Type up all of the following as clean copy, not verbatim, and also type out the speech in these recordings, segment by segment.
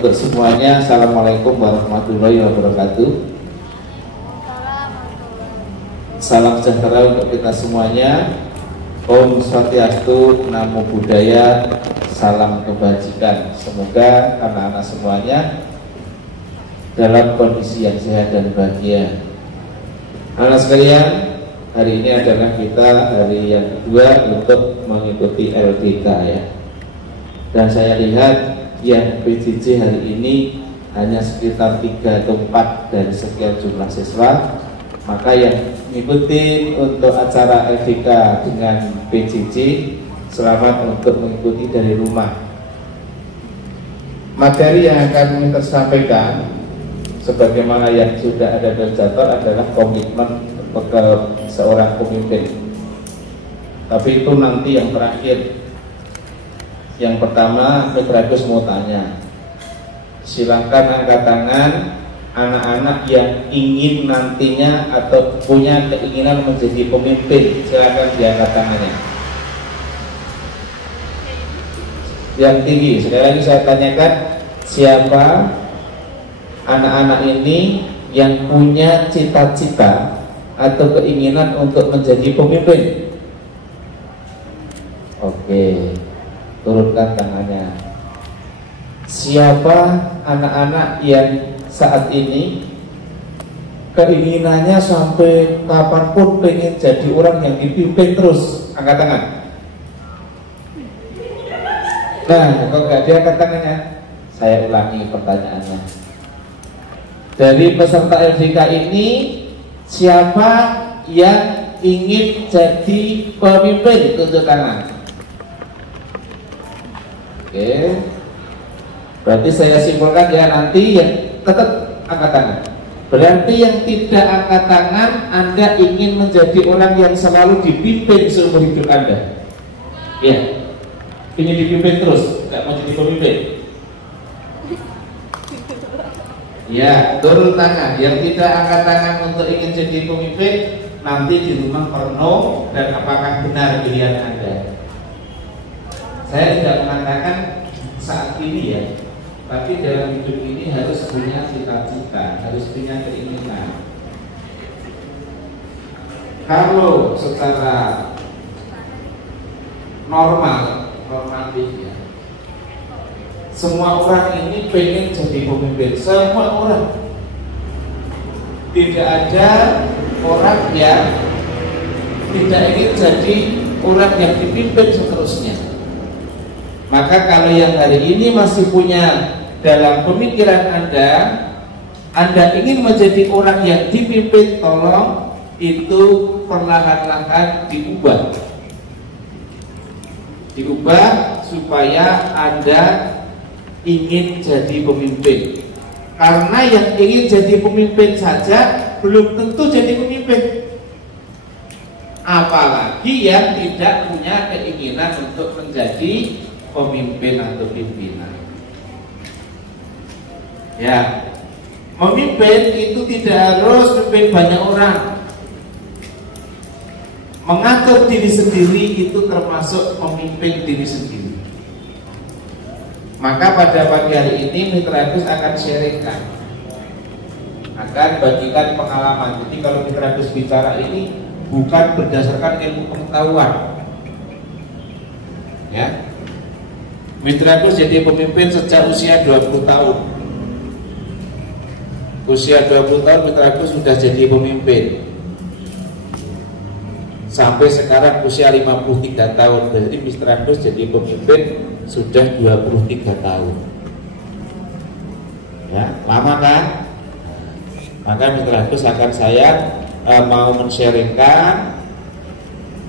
Untuk semuanya, Assalamualaikum warahmatullahi wabarakatuh. Salam sejahtera untuk kita semuanya. Om Swastiastu, Namo Buddhaya, salam kebajikan. Semoga anak-anak semuanya dalam kondisi yang sehat dan bahagia. Anak sekalian, hari ini adalah kita hari yang kedua untuk mengikuti LDK ya. Dan saya lihat yang PJJ hari ini hanya sekitar 3 atau 4 dari sekian jumlah siswa. Maka yang mengikuti untuk acara LDK dengan PJJ, selamat untuk mengikuti dari rumah. Materi yang akan kita sampaikan sebagaimana yang sudah ada dalam jadwal adalah komitmen ke seorang pemimpin. Tapi itu nanti yang terakhir. Yang pertama, Mitra Agus mau tanya, silakan angkat tangan anak-anak yang ingin nantinya atau punya keinginan menjadi pemimpin. Silakan diangkat tangannya. Yang tinggi. Sekali lagi saya tanyakan, siapa anak-anak ini yang punya cita-cita atau keinginan untuk menjadi pemimpin? Oke, turunkan tangannya. Siapa anak-anak yang saat ini keinginannya sampai kapanpun pengen jadi orang yang dipimpin terus? Angkat tangan. Nah, kok nggak diangkat tangannya? Saya ulangi pertanyaannya. Dari peserta LDK ini, siapa yang ingin jadi pemimpin? Tunjuk tangan. Oke, berarti saya simpulkan ya, nanti yang tetap angkat tangan. Berarti yang tidak angkat tangan, Anda ingin menjadi orang yang selalu dipimpin seumur hidup Anda. Ya, ingin dipimpin terus, nggak mau jadi pemimpin. Ya, turun tangan. Yang tidak angkat tangan untuk ingin jadi pemimpin, nanti di rumah perenung dan apakah benar pilihan Anda. Saya tidak mengatakan saat ini ya, tapi dalam hidup ini harus punya cita-cita, harus punya keinginan. Kalau secara normatif ya, semua orang ini pengen jadi pemimpin. Semua orang. Tidak ada orang yang tidak ingin jadi orang yang dipimpin seterusnya. Maka kalau yang hari ini masih punya dalam pemikiran Anda ingin menjadi orang yang dipimpin, tolong itu perlahan-lahan diubah supaya Anda ingin jadi pemimpin. Karena yang ingin jadi pemimpin saja belum tentu jadi pemimpin, apalagi yang tidak punya keinginan untuk menjadi pemimpin atau pimpinan. Ya, memimpin itu tidak harus memimpin banyak orang. Mengatur diri sendiri itu termasuk memimpin diri sendiri. Maka pada pagi hari ini Mitra Agus akan sharingkan, akan bagikan pengalaman. Jadi kalau Mitra Agus bicara ini bukan berdasarkan ilmu pengetahuan. Ya, Mitra Agus jadi pemimpin sejak usia 20 tahun. Usia 20 tahun Mitra Agus sudah jadi pemimpin. Sampai sekarang usia 53 tahun. Jadi Mitra Agus jadi pemimpin sudah 23 tahun. Ya, lama kan? Maka Mitra Agus akan saya mau men-sharingkan,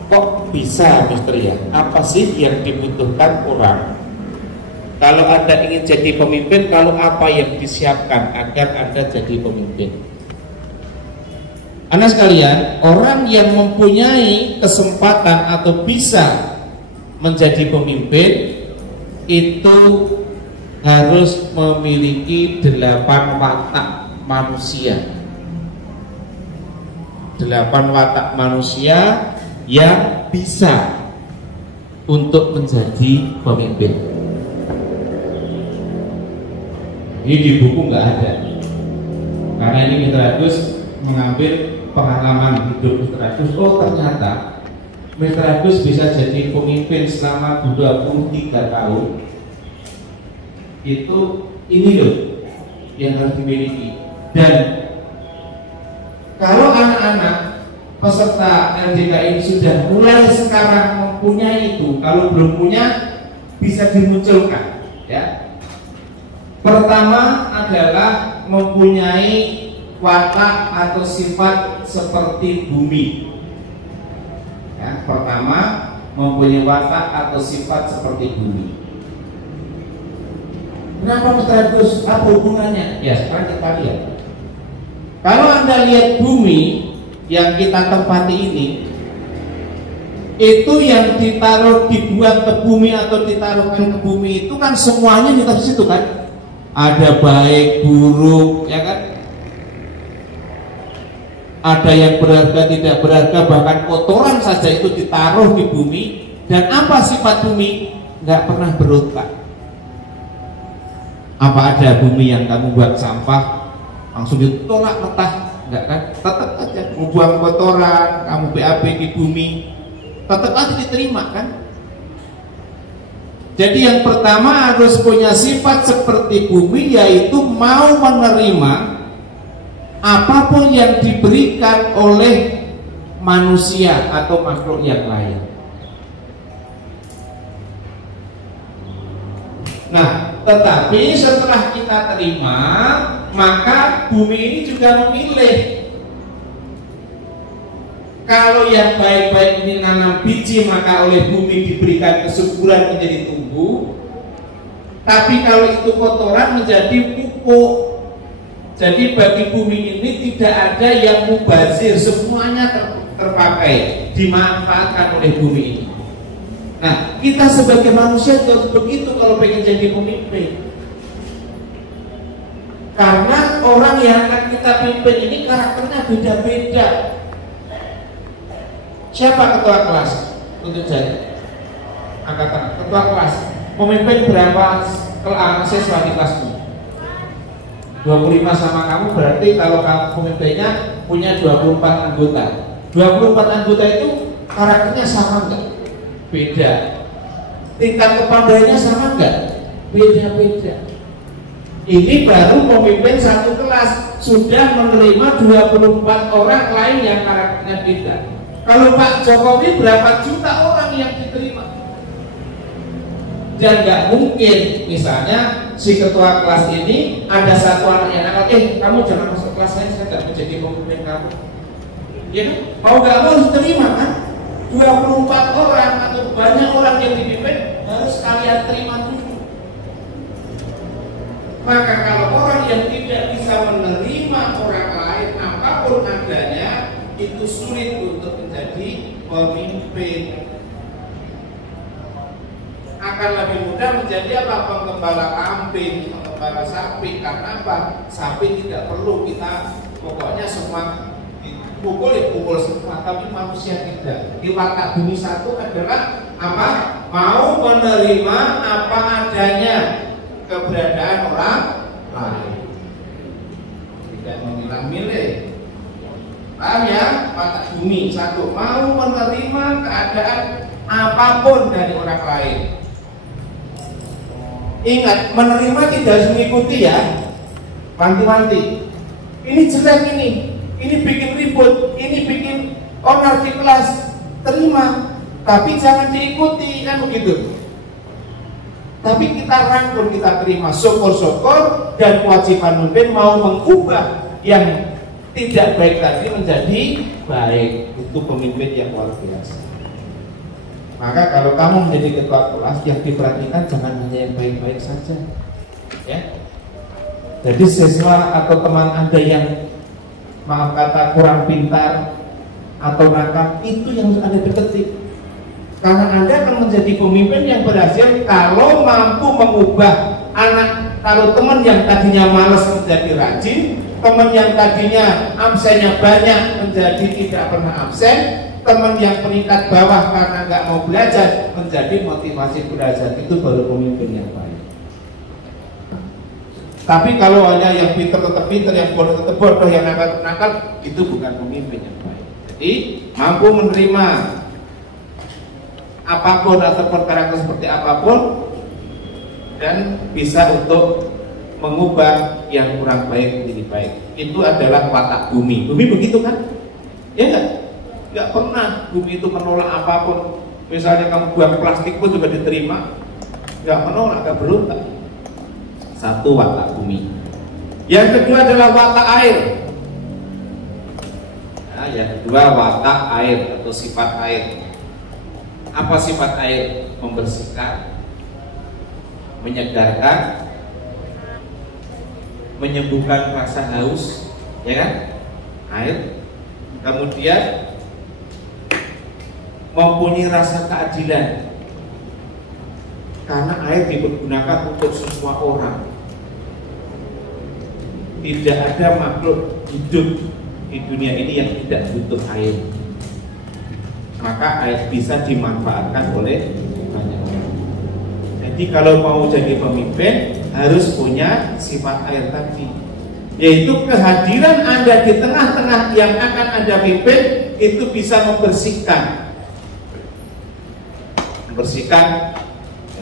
kok bisa Mister ya? Apa sih yang dibutuhkan orang? Kalau Anda ingin jadi pemimpin, kalau apa yang disiapkan agar Anda jadi pemimpin? Anak sekalian, orang yang mempunyai kesempatan atau bisa menjadi pemimpin itu harus memiliki 8 watak manusia. 8 watak manusia yang bisa untuk menjadi pemimpin. Ini di buku nggak ada. Karena ini Mitra Agus mengambil pengalaman hidup Mitra Agus. Oh ternyata Mitra Agus bisa jadi pemimpin selama 23 tahun. Itu ini loh yang harus dimiliki. Dan kalau anak-anak peserta LDK ini sudah mulai sekarang mempunyai itu, kalau belum punya bisa dimunculkan ya. Pertama adalah mempunyai watak atau sifat seperti bumi ya. Pertama mempunyai watak atau sifat seperti bumi. Kenapa Mitra Agus? Apa hubungannya? Ya sekarang kita lihat. Kalau Anda lihat bumi yang kita tempati ini, itu yang ditaruh, dibuat ke bumi atau ditaruhkan ke bumi itu kan semuanya di situ kan. Ada baik, buruk, ya kan? Ada yang berharga, tidak berharga, bahkan kotoran saja itu ditaruh di bumi. Dan apa sifat bumi? Nggak pernah berotak. Apa ada bumi yang kamu buat sampah langsung ditolak mentah? Enggak kan? Tetap aja membuang kotoran, kamu BAB di bumi, tetap aja diterima kan? Jadi yang pertama harus punya sifat seperti bumi, yaitu mau menerima apapun yang diberikan oleh manusia atau makhluk yang lain. Nah, tetapi setelah kita terima, maka bumi ini juga memilih. Kalau yang baik-baik ini nanam biji, maka oleh bumi diberikan kesuburan menjadi tumbuh. Tapi kalau itu kotoran menjadi pupuk. Jadi bagi bumi ini tidak ada yang mubazir, semuanya terpakai, dimanfaatkan oleh bumi ini. Nah, kita sebagai manusia harus begitu kalau pengen jadi pemimpin. Karena orang yang akan kita pimpin ini karakternya beda-beda. Siapa ketua kelas? Untuk saya, angkatan ketua kelas. Memimpin berapa siswa di kelasmu? 25 sama kamu, berarti kalau kamu pemimpinnya punya 24 anggota. 24 anggota itu karakternya sama enggak? Beda. Tingkat kepandaiannya sama enggak? Beda-beda. Ini baru pemimpin satu kelas sudah menerima 24 orang lain yang karakternya beda. Kalau Pak Jokowi berapa juta orang yang diterima? Dan nggak mungkin misalnya si ketua kelas ini ada satu anak yang nakal, kamu jangan masuk kelas saya nggak menjadi pemimpin kamu. Ya kan? Mau nggak mau harus terima kan? 24 orang atau banyak orang yang dipimpin harus kalian terima dulu. Maka kalau orang yang tidak bisa menerima orang lain apapun adanya, itu sulit untuk menjadi pemimpin. Akan lebih mudah menjadi apa? Penggembala kambing, penggembala sapi. Karena apa? Sapi tidak perlu kita pokoknya semua pukul ya pukul semua, tapi manusia tidak. Di watak bumi satu adalah apa? Mau menerima apa adanya keberadaan orang lain, tidak memilah-milih. Paham ya? Watak bumi satu, mau menerima keadaan apapun dari orang lain. Ingat, menerima tidak harus mengikuti ya. Wanti-wanti. Ini jelek ini bikin ribut, ini bikin onar di kelas. Terima, tapi jangan diikuti, kan begitu. Tapi kita rangkul, kita terima, syukur-syukur, dan kewajiban memimpin mau mengubah yang tidak baik tadi menjadi baik. Itu pemimpin yang luar biasa. Maka kalau kamu menjadi ketua kelas, yang diperhatikan jangan hanya yang baik-baik saja, ya. Jadi siswa atau teman Anda yang maaf kata kurang pintar atau nakal, itu yang harus Anda deketi. Karena Anda akan menjadi pemimpin yang berhasil kalau mampu mengubah anak. Kalau teman yang tadinya malas menjadi rajin, teman yang tadinya absennya banyak menjadi tidak pernah absen, teman yang peringkat bawah karena nggak mau belajar menjadi motivasi belajar. Itu baru pemimpin yang baik. Tapi kalau hanya yang pintar tetap pintar, yang bodoh tetap bodoh, yang nakal tetap nakal, itu bukan pemimpin yang baik. Jadi mampu menerima apapun atau karakter seperti apapun, dan bisa untuk mengubah yang kurang baik menjadi baik. Itu adalah watak bumi. Bumi begitu kan? Ya enggak? Enggak pernah bumi itu menolak apapun. Misalnya kamu buang plastik pun juga diterima. Enggak menolak, enggak berontak. Satu, watak bumi. Yang kedua adalah watak air. Nah, yang kedua watak air atau sifat air. Apa sifat air? Membersihkan, menyegarkan, menyembuhkan rasa haus, ya kan? Air. Kemudian mempunyai rasa keadilan, karena air dipergunakan untuk semua orang. Tidak ada makhluk hidup di dunia ini yang tidak butuh air. Maka air bisa dimanfaatkan oleh banyak orang. Jadi kalau mau jadi pemimpin harus punya sifat air tadi, yaitu kehadiran Anda di tengah-tengah yang akan Anda pimpin itu bisa membersihkan.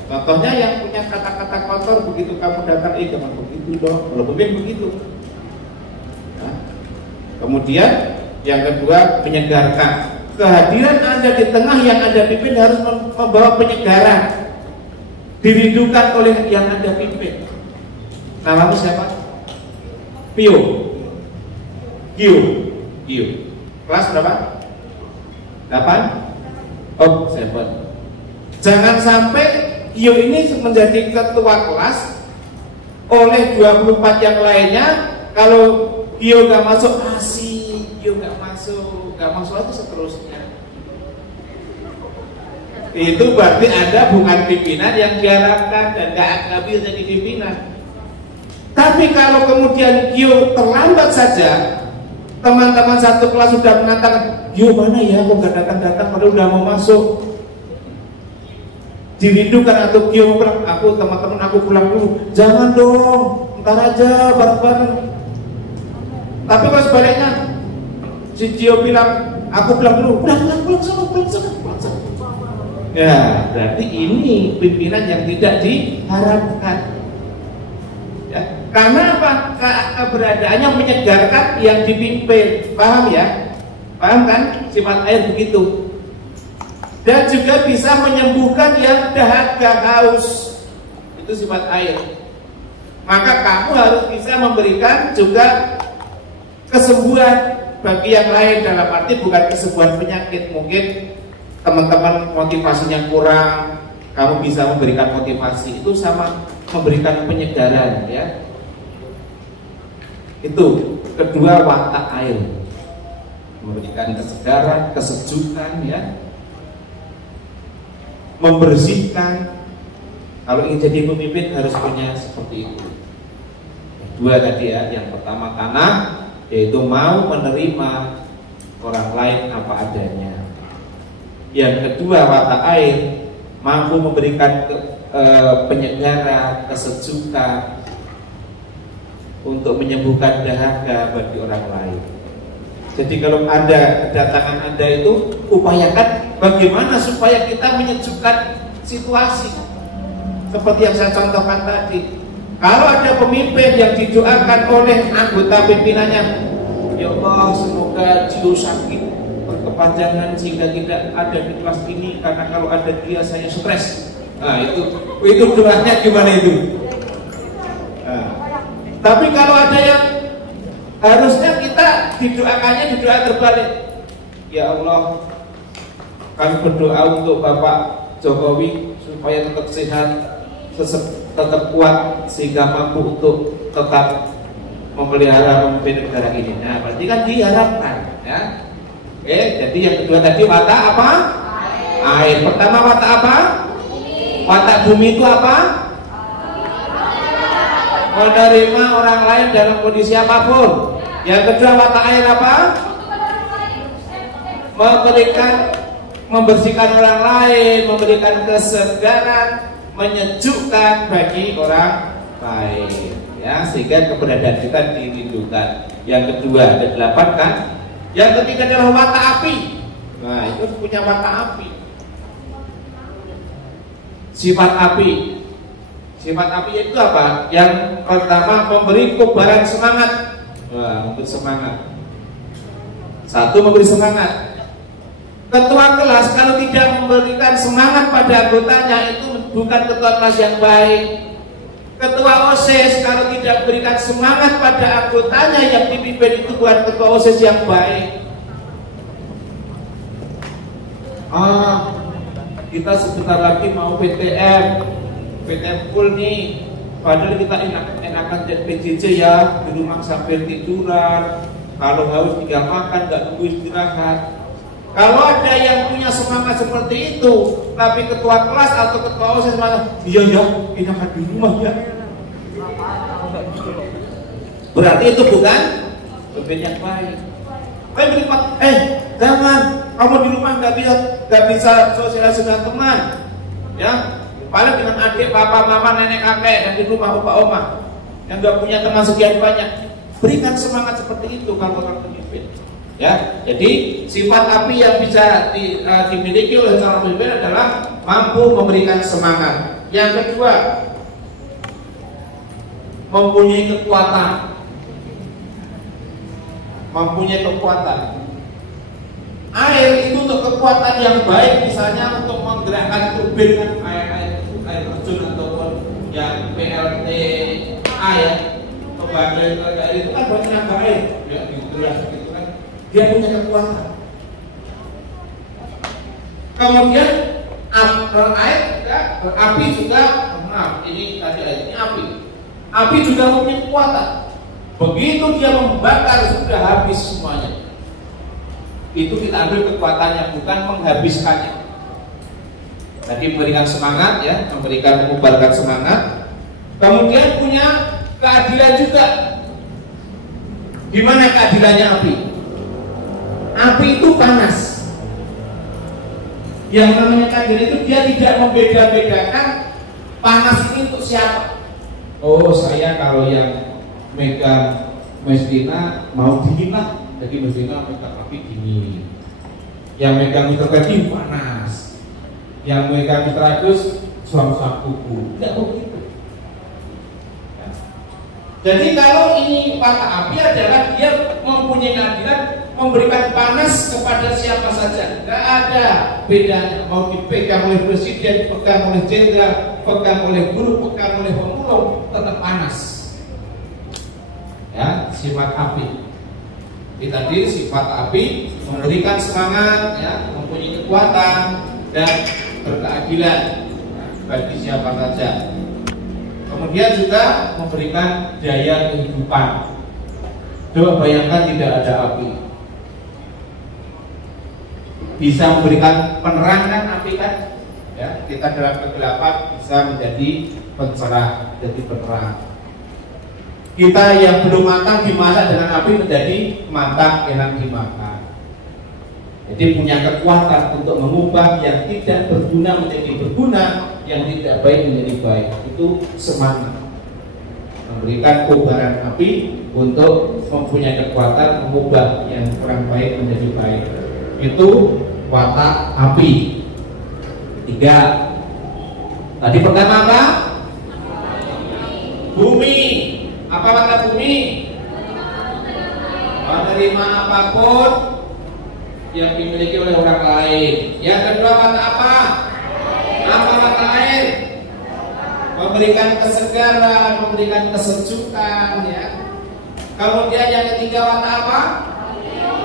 Contohnya yang punya kata-kata kotor, begitu kamu datang, jangan begitu dong, kalau pemimpin begitu. Nah, kemudian yang kedua, menyegarkan. Kehadiran Anda di tengah yang Anda pimpin harus membawa penyegaran, dirindukan oleh yang Anda pimpin. Namamu siapa? Pio. Gio. Kelas berapa? 8? Oh, 7. Jangan sampai Gio ini menjadi ketua kelas oleh 24 yang lainnya. Kalau Gio gak masuk, Gio gak masuk itu seterusnya. Itu berarti Anda bukan pimpinan yang diharapkan dan gak bisa jadi pimpinan. Tapi kalau kemudian Gio terlambat saja, teman-teman satu kelas sudah mengatakan, Gio mana ya, kok gak datang-datang, padahal udah mau masuk. Dirindukan atau Gio pulang, teman-teman aku pulang dulu. Jangan dong, ntar aja bareng-bareng. Tapi kalau sebaliknya, si Gio bilang, aku pulang dulu. Pulang sana. Ya, berarti ini pimpinan yang tidak diharapkan. Ya, karena apa? Keberadaannya menyegarkan yang dipimpin. Paham ya? Paham kan? Sifat air begitu. Dan juga bisa menyembuhkan yang dahaga, haus. Itu sifat air. Maka kamu harus bisa memberikan juga kesembuhan bagi yang lain, dalam arti bukan kesembuhan penyakit. Mungkin teman-teman motivasinya kurang, kamu bisa memberikan motivasi. Itu sama memberikan penyegaran, ya. Itu kedua, watak air, memberikan kesegaran, kesejukan, ya, membersihkan. Kalau ingin jadi pemimpin harus punya seperti itu. Dua tadi ya, yang pertama tanah, yaitu mau menerima orang lain apa adanya. Yang kedua watak air, mampu memberikan penyegaran, kesejukan untuk menyembuhkan dahaga bagi orang lain. Jadi kalau ada kedatangan Anda itu, upayakan bagaimana supaya kita menyejukkan situasi. Seperti yang saya contohkan tadi. Kalau ada pemimpin yang didoakan oleh anggota pimpinannya, ya Allah semoga Gio sakit berkepanjangan sehingga tidak ada di kelas ini, karena kalau ada dia saya stres. Nah itu doanya gimana itu? Nah, tapi kalau ada yang harusnya kita didoakannya doa terbalik. Ya Allah, kami berdoa untuk Bapak Jokowi supaya tetap sehat, tetap kuat, sehingga mampu untuk tetap memelihara memimpin negara ini. Nah, berarti kan diharapkan, ya. Oke, jadi yang kedua tadi watak apa? Air. Pertama watak apa? Watak bumi itu apa? Menerima orang lain dalam kondisi apapun. Yang kedua watak air apa? Membersihkan orang lain, memberikan kesegaran, menyejukkan bagi orang lain. ya, sehingga keberadaan kita dirindukan. Yang kedua ada 8 kan. Yang ketiga adalah watak api. Nah, itu punya watak api. Sifat api. Sifat api itu apa? Yang pertama memberi kobaran semangat. Wah, memberi semangat. Satu, memberi semangat. Ketua kelas kalau tidak memberikan semangat pada anggotanya itu bukan ketua kelas yang baik. Ketua OSIS kalau tidak memberikan semangat pada anggotanya yang dipimpin itu bukan ketua OSIS yang baik. Kita sebentar lagi mau PTM full nih. Padahal kita enakan PJJ ya, di rumah sambil tiduran. Kalau haus 3 makan, nggak nunggu istirahat. Kalau ada yang punya semangat seperti itu, tapi ketua kelas atau ketua OSIS malah, iya ya, enakan di rumah ya. Berarti itu bukan pemimpin yang baik. Jangan, kamu di rumah nggak bisa sosialisasi dengan teman, ya. Paling dengan adik, papa, mama, nenek, kakek, dan di rumah opa, oma yang nggak punya teman sekian banyak. Berikan semangat seperti itu kalau orang pemimpin. Ya, jadi sifat api yang bisa dimiliki oleh seorang pemimpin adalah mampu memberikan semangat. Yang kedua, mempunyai kekuatan. Mempunyai kekuatan. Air itu untuk kekuatan yang baik, misalnya untuk menggerakkan turbin kan, air terjun ataupun yang PLTA ya, pembangkit air itu kan buat tenaga air, ya gitu kan. Dia punya kekuatan. Kemudian air juga, api juga, ini tadi air, ini api. Api juga mempunyai kekuatan. Begitu dia membakar sudah habis semuanya. Itu kita ambil kekuatannya, bukan menghabiskannya. Tadi memberikan semangat ya, mengubarkan semangat. Kemudian punya keadilan juga. Gimana keadilannya api? Api itu panas. Yang namanya keadilan itu dia tidak membeda-bedakan panas ini untuk siapa. Oh, saya kalau yang megang Mestina mau dingin lah, jadi Mestina megang api dingin. Yang megang Mitra Tadi panas. Yang megang Mitra Agus suam-suam kuku. Tidak begitu. Jadi kalau ini watak api adalah dia mempunyai keadilan, memberikan panas kepada siapa saja. Tidak ada bedanya. Mau dipegang oleh presiden, pegang oleh jenderal, pegang oleh guru, pegang oleh pemulung, tetap panas. Ya, sifat api. Ini tadi sifat api memberikan semangat, ya, mempunyai kekuatan dan berkeadilan bagi siapa saja. Kemudian juga memberikan daya kehidupan. Coba bayangkan tidak ada api. Bisa memberikan penerangan api kan? Ya, kita dalam kegelapan bisa menjadi pencerah, jadi penerang. Kita yang belum matang dimasak dengan api menjadi matang, enak dimakan. Jadi punya kekuatan untuk mengubah yang tidak berguna menjadi berguna, yang tidak baik menjadi baik. Itu semangat. Memberikan kobaran api untuk mempunyai kekuatan mengubah yang kurang baik menjadi baik. Itu watak api. 3. Tadi pertama apa? Bumi. Apa watak bumi? Menerima apapun yang dimiliki oleh orang lain. Yang kedua watak apa? Apa watak air? Memberikan kesegaran, memberikan kesejukan, ya. Kemudian yang ketiga watak apa?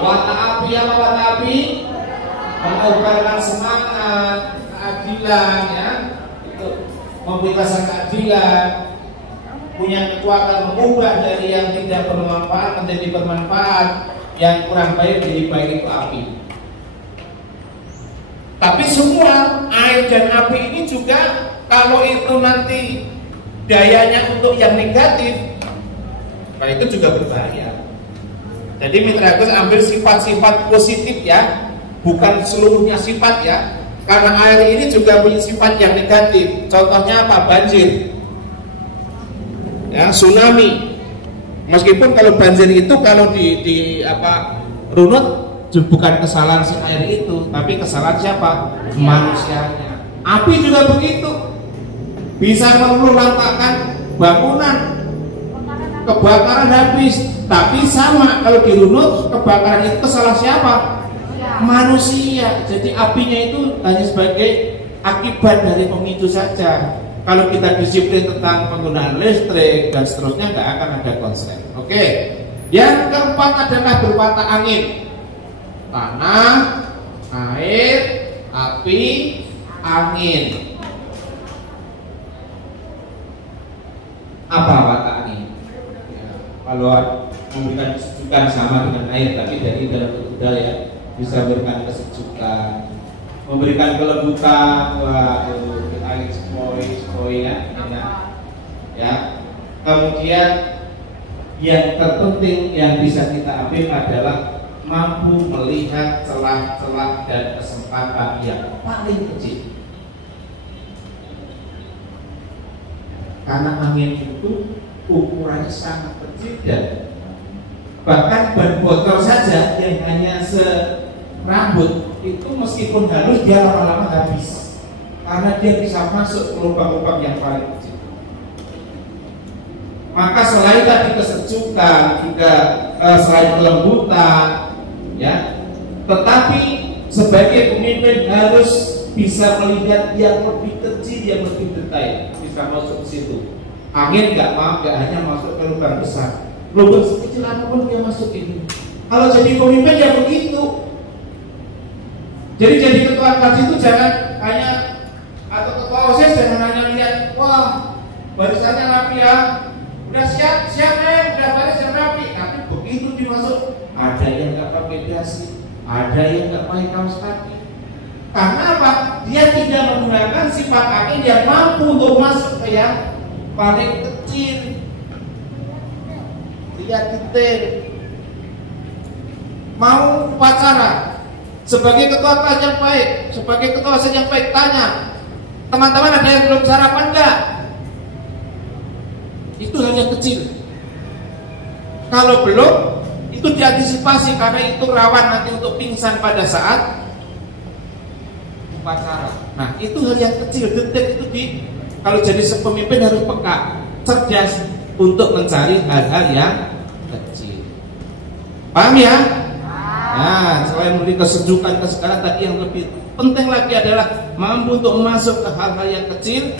Watak api. Apa watak api? Mengobarkan semangat, keadilan, ya. Itu memberi rasa keadilan. Punya kekuatan mengubah dari yang tidak bermanfaat menjadi bermanfaat, yang kurang baik menjadi baik. Itu api. Tapi semua air dan api ini juga kalau itu nanti dayanya untuk yang negatif, nah itu juga berbahaya. Jadi Mitra Agus ambil sifat-sifat positif ya, bukan seluruhnya sifat ya. Karena air ini juga punya sifat yang negatif. Contohnya apa? Banjir. ya, tsunami. Meskipun kalau banjir itu kalau di runut bukan kesalahan si air itu, tapi kesalahan siapa? Manusianya. Api juga begitu, bisa meluluhlantakkan bangunan, kebakaran habis. Tapi sama kalau dirunut, kebakaran itu kesalahan siapa? Manusia. Jadi apinya itu hanya sebagai akibat dari pemicu saja. Kalau kita disiplin tentang penggunaan listrik dan seterusnya, nggak akan ada konslet. Oke. Yang keempat adalah berwatak angin. Tanah, air, api, angin. Apa watak angin? Ya, kalau memberikan kesejukan sama dengan air, tapi dari dalam bentuk udara ya, bisa memberikan kesejukan, memberikan kelembutan. Wah, air sepoi ya, enak. Ya. Kemudian yang terpenting yang bisa kita ambil adalah mampu melihat celah-celah dan kesempatan yang paling kecil. Karena angin itu ukurannya sangat kecil dan bahkan ban botol saja yang hanya serambut itu meskipun halus dia lama-lama habis. Karena dia bisa masuk ke lubang-lubang yang paling kecil. Maka selain tadi kesejukan, juga selain kelembutan, ya, tetapi sebagai pemimpin harus bisa melihat yang lebih kecil, yang lebih detail, bisa masuk ke situ. Angin nggak hanya masuk ke lubang besar, lubang sekecil apapun dia masuk ini. Kalau jadi pemimpin ya begitu. Jadi ketua kelas itu jangan hanya, atau ketua OSIS jangan hanya lihat, wah barisannya rapi ya, udah siap udah baris yang rapi. Tapi begitu dimasuk, ada yang nggak pakai dasi, ada yang nggak pakai kaos kaki. Karena apa? Dia tidak menggunakan sifat angin yang mampu untuk masuk ke yang paling kecil. Lihat detail. Mau upacara, sebagai ketua kelas yang baik, sebagai ketua OSIS yang baik, tanya, teman-teman ada yang belum sarapan enggak? Itu hanya kecil. Kalau belum, itu diantisipasi karena itu rawan nanti untuk pingsan pada saat upacara. Nah, itu hal yang kecil, detail itu kalau jadi pemimpin harus peka, cerdas untuk mencari hal-hal yang kecil. Paham ya? Nah, selain memberi kesejukan, kesegaran, tadi yang lebih penting lagi adalah mampu untuk masuk ke hal-hal yang kecil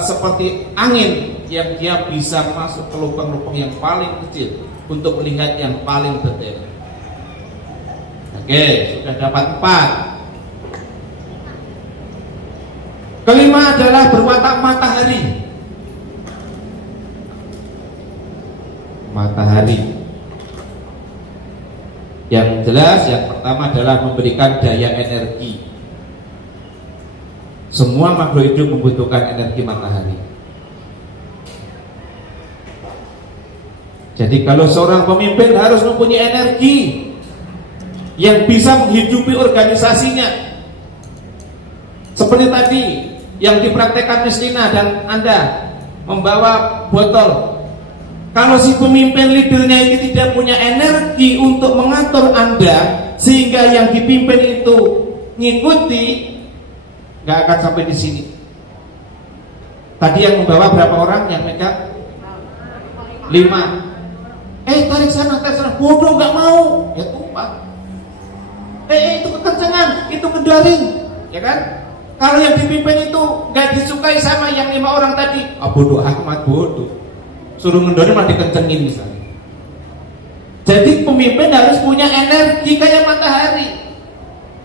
seperti angin yang dia bisa masuk ke lubang-lubang yang paling kecil untuk melihat yang paling detail. Oke, sudah dapat 4. Kelima adalah berwatak matahari. Matahari. Yang jelas yang pertama adalah memberikan daya energi. Semua makhluk hidup membutuhkan energi matahari. Jadi kalau seorang pemimpin harus mempunyai energi yang bisa menghidupi organisasinya. Seperti tadi yang dipraktekkan Kristina dan Anda membawa botol. Kalau si pemimpin leadernya ini tidak punya energi untuk mengatur Anda sehingga yang dipimpin itu ngikuti, nggak akan sampai di sini. Tadi yang membawa berapa orang yang megang? 5. Tarik sana, bodoh nggak mau, ya tumpah. Itu kekencengan, itu kendaring, ya kan? Kalau yang dipimpin itu nggak disukai sama yang 5 orang tadi, bodoh amat, bodoh. Suruh ngendorin malah dikencengin misalnya. Jadi pemimpin harus punya energi kayak matahari,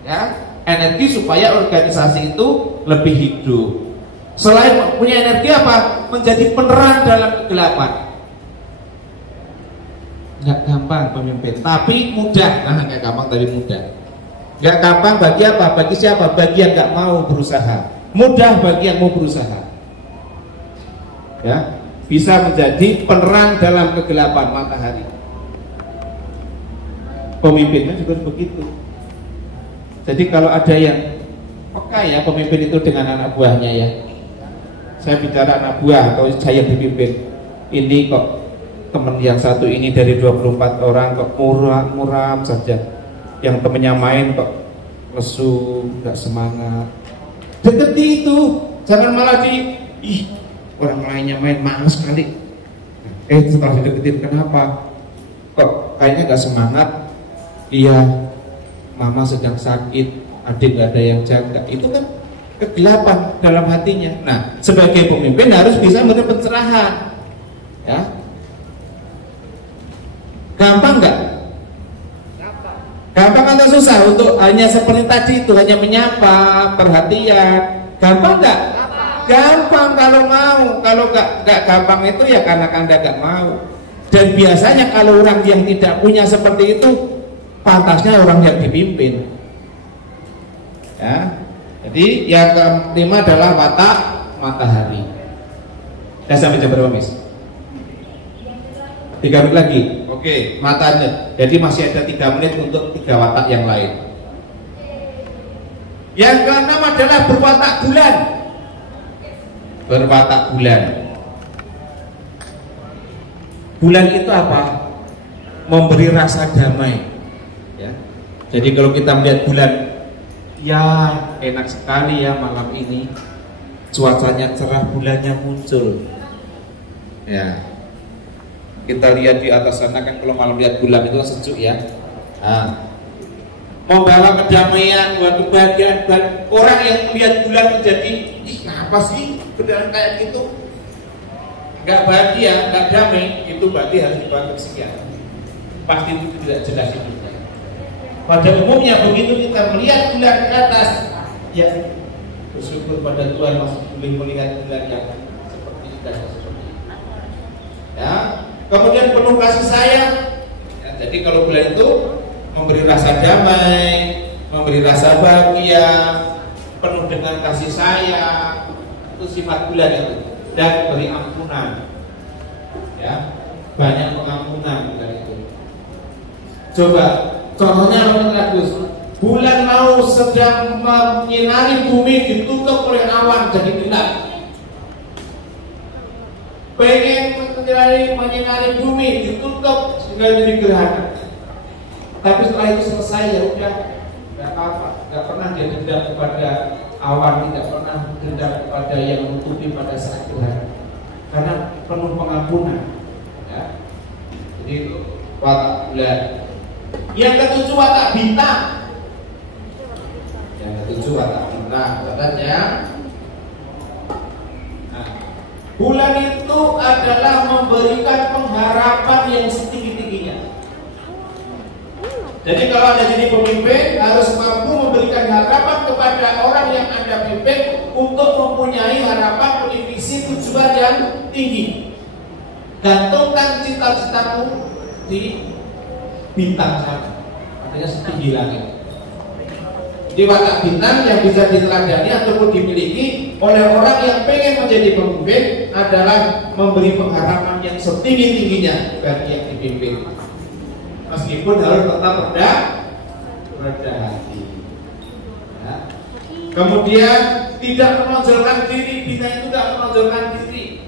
ya, energi supaya organisasi itu lebih hidup. Selain punya energi apa? Menjadi penerang dalam kegelapan. Nggak gampang pemimpin, tapi mudah. Nah, nggak gampang tapi mudah. Nggak gampang bagi apa? Bagi siapa? Bagi yang nggak mau berusaha. Mudah bagi yang mau berusaha. Ya, bisa menjadi penerang dalam kegelapan matahari. Pemimpinnya juga begitu. Jadi kalau ada yang peka ya pemimpin itu dengan anak buahnya ya. Saya bicara anak buah atau saya yang dipimpin. ini kok teman yang satu ini dari 24 orang kok muram saja, yang temennya main kok lesu, nggak semangat. Deketi itu, jangan malah orang lainnya main males sekali. Setelah dideketin, kenapa? Kok kayaknya nggak semangat? Iya, mama sedang sakit, adik nggak ada yang jaga. Itu kan kegelapan dalam hatinya. Nah, sebagai pemimpin harus bisa memberi pencerahan. Ya, gampang nggak? Gampang atau susah untuk hanya seperti tadi itu, hanya menyapa, perhatian? Gampang nggak? Gampang kalau mau. Kalau nggak gampang itu ya karena Anda nggak mau. Dan biasanya kalau orang yang tidak punya seperti itu, pantasnya orang yang dipimpin. Ya, jadi yang kelima adalah watak matahari. Sudah sampai jam berapa, Miss? 3 menit lagi. Oke, matanya. Jadi masih ada 3 menit untuk 3 watak yang lain. Yang keenam adalah berwatak bulan. Berwatak bulan. Bulan itu apa? Memberi rasa damai. Ya. Jadi kalau kita melihat bulan, ya enak sekali ya malam ini. Cuacanya cerah, bulannya muncul. Ya. Kita lihat di atas sana kan kalau malam lihat bulan itu sejuk ya. Nah, membawa kedamaian, buat kebahagiaan. Dan orang yang melihat bulan menjadi, kenapa sih beneran kayak gitu? Nggak bahagia, nggak damai, itu berarti harus dibantu psikiater. Pasti itu tidak jelas itu. Pada umumnya begitu kita melihat bulan ke atas, ya bersyukur pada Tuhan masih boleh melihat bulan yang seperti kita seperti ini. Ya. Kemudian penuh kasih sayang. Ya, jadi kalau bulan itu memberi rasa damai, memberi rasa bahagia, penuh dengan kasih sayang, itu sifat bulan itu. Dan beri ampunan. Ya, banyak pengampunan bulan itu. Coba contohnya Gus, bulan mau sedang menyinari bumi ditutup oleh awan jadi gelap. Pengen menyinari bumi ditutup sehingga jadi gerhana. Tapi setelah itu selesai ya udah, nggak apa-apa, nggak pernah dia dendam kepada awan, tidak pernah dendam kepada yang menutupi pada saat gerhana, karena penuh pengampunan. Ya. Jadi itu watak bulan. Yang ketujuh watak bintang. Yang ketujuh watak bintang, katanya. Bulan itu adalah memberikan pengharapan yang setinggi-tingginya. Jadi kalau Anda jadi pemimpin harus mampu memberikan harapan kepada orang yang Anda pimpin untuk mempunyai harapan, punya visi, tujuan yang tinggi. Gantungkan cita-citamu di bintang sana, artinya setinggi langit. Di watak bintang yang bisa diteladani ataupun dimiliki oleh orang yang pengen menjadi pemimpin adalah memberi pengharapan yang setinggi-tingginya bagi yang dipimpin, meskipun harus tetap rendah hati. Ya. Kemudian tidak menonjolkan diri. Bintang itu tidak menonjolkan diri.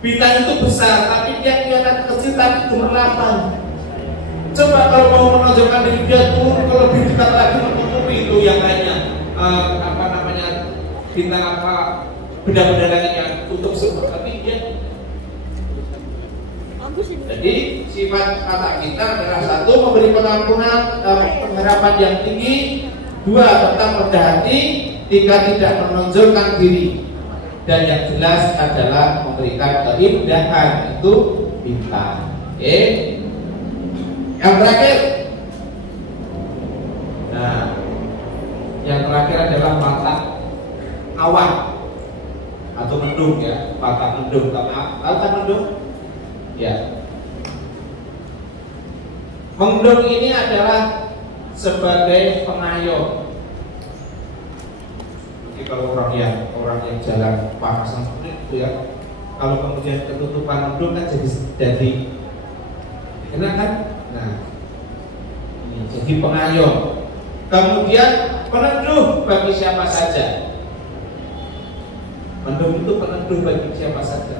Bintang itu besar, tapi dia kelihatan kecil tapi gemerlapan. Coba kalau mau menonjolkan diri dia turun ke lebih dekat lagi menutupi itu yang lainnya, bintang apa, benda-benda lainnya tutup semua. Tapi dia, jadi sifat kata kita adalah satu, memberi pengampunan, pengharapan yang tinggi. Dua, tetap rendah hati. Tiga, tidak menonjolkan diri. Dan yang jelas adalah memberikan keindahan, itu bintang. Oke. Yang terakhir, nah, yang terakhir adalah watak awan atau mendung ya, watak mendung. Watak mendung, ya. Mendung ini adalah sebagai pengayom. Jadi kalau orang yang jalan panasan seperti itu ya, kalau kemudian ketutupan mendung kan jadi kena kan. Nah, ini jadi pengayom. Kemudian peneduh bagi siapa saja. Mendung itu peneduh bagi siapa saja.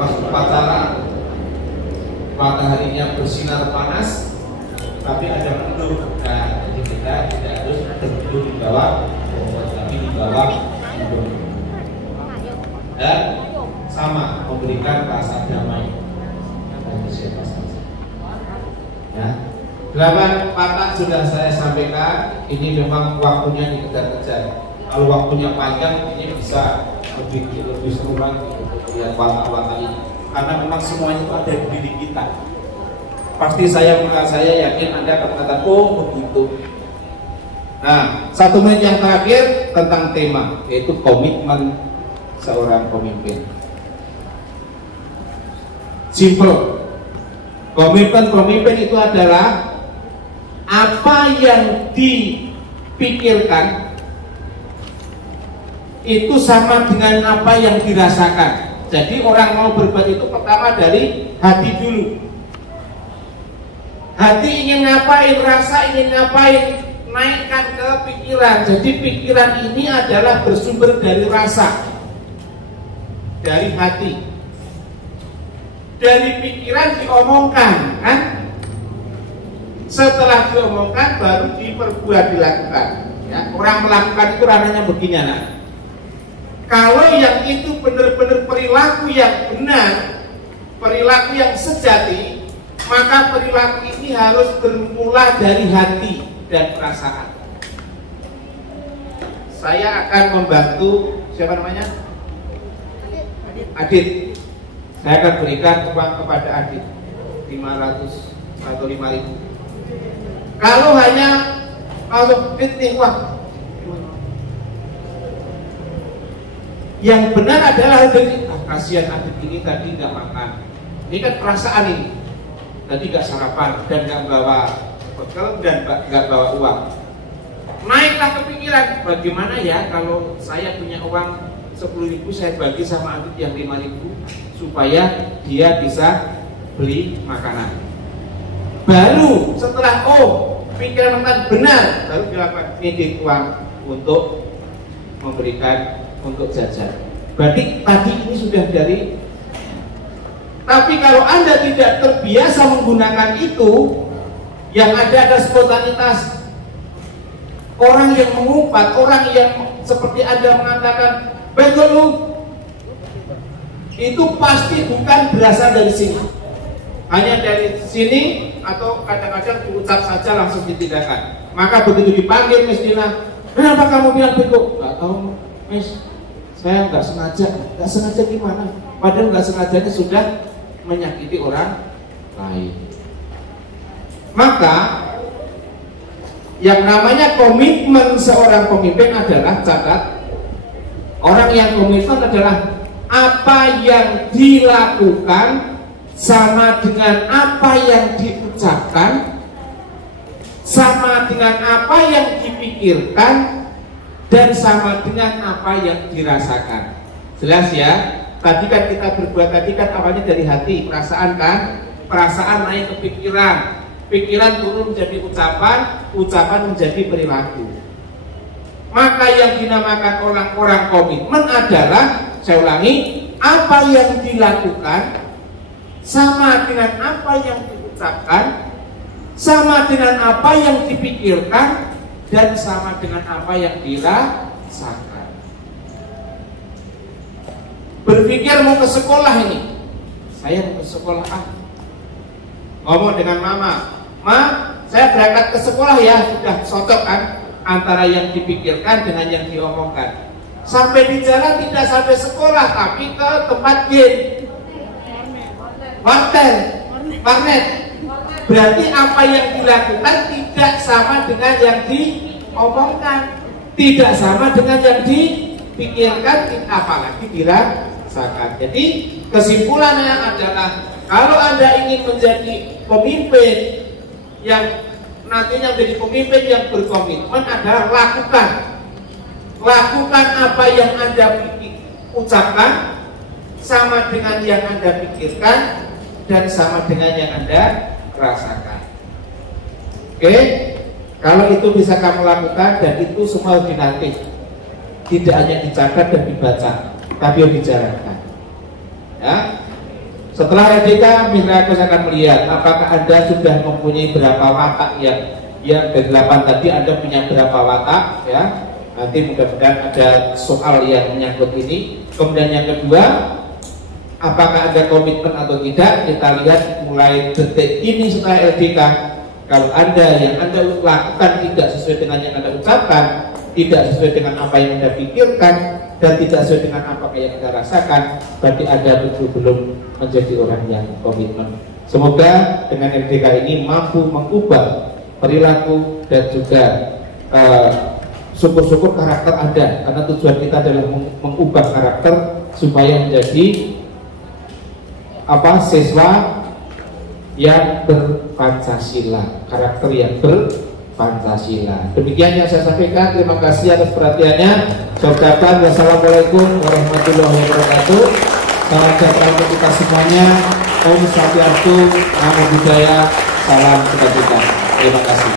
Pas upacara mataharinya bersinar panas, tapi ada mendung. Nah, jadi kita tidak harus berduduk di bawah pohon, tapi di bawah mendung. Dan sama memberikan rasa damai bagi siapa saja. Ya, 8 patah sudah saya sampaikan. Ini memang waktunya dikejar-kejar. Kalau waktunya panjang, ini bisa lebih seru lagi untuk melihat warna-warna ini. Karena memang semuanya itu ada di diri kita. Pasti saya yakin Anda akan mengatakan, oh begitu. Nah, 1 menit yang terakhir tentang tema, yaitu komitmen seorang pemimpin. Simple. Komitmen pemimpin itu adalah apa yang dipikirkan itu sama dengan apa yang dirasakan. Jadi orang mau berbuat itu pertama dari hati dulu. Hati ingin ngapain, rasa ingin ngapain, naikkan ke pikiran. Jadi pikiran ini adalah bersumber dari rasa, dari hati. Dari pikiran diomongkan, kan? Setelah diomongkan baru diperbuat, dilakukan. Ya, orang melakukan itu ranahnya begini, anak. Kalau yang itu benar-benar perilaku yang benar, perilaku yang sejati, maka perilaku ini harus bermula dari hati dan perasaan. Saya akan membantu, siapa namanya? Adit. Saya akan berikan uang kepada Adit 500 atau 5.000. Kalau hanya Adit nih uang, yang benar adalah dari kasihan Adit ini tadi nggak makan. Ini kan perasaan ini. Tadi nggak sarapan dan nggak bawa bekal dan nggak bawa uang. Naiklah kepikiran, bagaimana ya kalau saya punya uang 10.000, saya bagi sama Adit yang 5.000 supaya dia bisa beli makanan. Baru setelah pikiran benar, baru dilakukan nitip uang untuk memberikan untuk jajan. Berarti tadi ini sudah dari. Tapi kalau Anda tidak terbiasa menggunakan itu, yang ada spontanitas. Orang yang mengumpat, orang yang seperti Anda mengatakan, "Baik lu," itu pasti bukan berasal dari sini. Hanya dari sini atau kadang-kadang diucap saja langsung ditindakan. Maka begitu dipanggil Miss Dina, "Kenapa kamu bilang begitu?" "Gak tahu, Miss. Saya nggak sengaja." "Nggak sengaja gimana?" Padahal nggak sengajanya sudah menyakiti orang lain. Maka yang namanya komitmen seorang pemimpin adalah, catat, orang yang komitmen adalah apa yang dilakukan sama dengan apa yang diucapkan, sama dengan apa yang dipikirkan, dan sama dengan apa yang dirasakan. Jelas ya? Tadi kan kita berbuat, tadi kan awalnya dari hati, perasaan kan? Perasaan naik ke pikiran, pikiran turun menjadi ucapan, ucapan menjadi perilaku. Maka yang dinamakan orang-orang komitmen adalah, saya ulangi, apa yang dilakukan sama dengan apa yang diucapkan, sama dengan apa yang dipikirkan, dan sama dengan apa yang dirasakan. Berpikir mau ke sekolah ini, saya mau ke sekolah A. Ngomong dengan mama, "Ma, saya berangkat ke sekolah ya." Sudah cocok kan antara yang dipikirkan dengan yang diomongkan. Sampai di jalan tidak sampai sekolah, tapi ke tempat game, warnet. Berarti apa yang dilakukan tidak sama dengan yang diomongkan, tidak sama dengan yang dipikirkan, apalagi dirasakan. Jadi kesimpulannya adalah, kalau Anda ingin menjadi pemimpin yang nantinya menjadi pemimpin yang berkomitmen, adalah lakukan apa yang Anda ucapkan sama dengan yang Anda pikirkan dan sama dengan yang Anda rasakan. Oke? Kalau itu bisa kamu lakukan, dan itu semua dilatih, tidak hanya dicatat dan dibaca, tapi dijalankan. Ya. Setelah LDK, Mitra Agus akan melihat apakah Anda sudah mempunyai berapa watak yang dari 8 tadi Anda punya berapa watak ya. Nanti mudah-mudahan ada soal yang menyangkut ini. Kemudian yang kedua, apakah ada komitmen atau tidak? Kita lihat mulai detik ini setelah LDK. Kalau Anda yang Anda lakukan tidak sesuai dengan yang Anda ucapkan, tidak sesuai dengan apa yang Anda pikirkan, dan tidak sesuai dengan apa yang Anda rasakan, berarti Anda belum menjadi orang yang komitmen. Semoga dengan LDK ini mampu mengubah perilaku dan juga syukur-syukur karakter Anda, karena tujuan kita adalah mengubah karakter supaya menjadi siswa yang berpancasila, karakter yang berpancasila. Demikian yang saya sampaikan. Terima kasih atas perhatiannya. Saya ucapkan wassalamualaikum warahmatullahi wabarakatuh. Salam sejahtera untuk kita semuanya. Om Swastiastu, Namo Buddhaya, salam kebajikan. Terima kasih.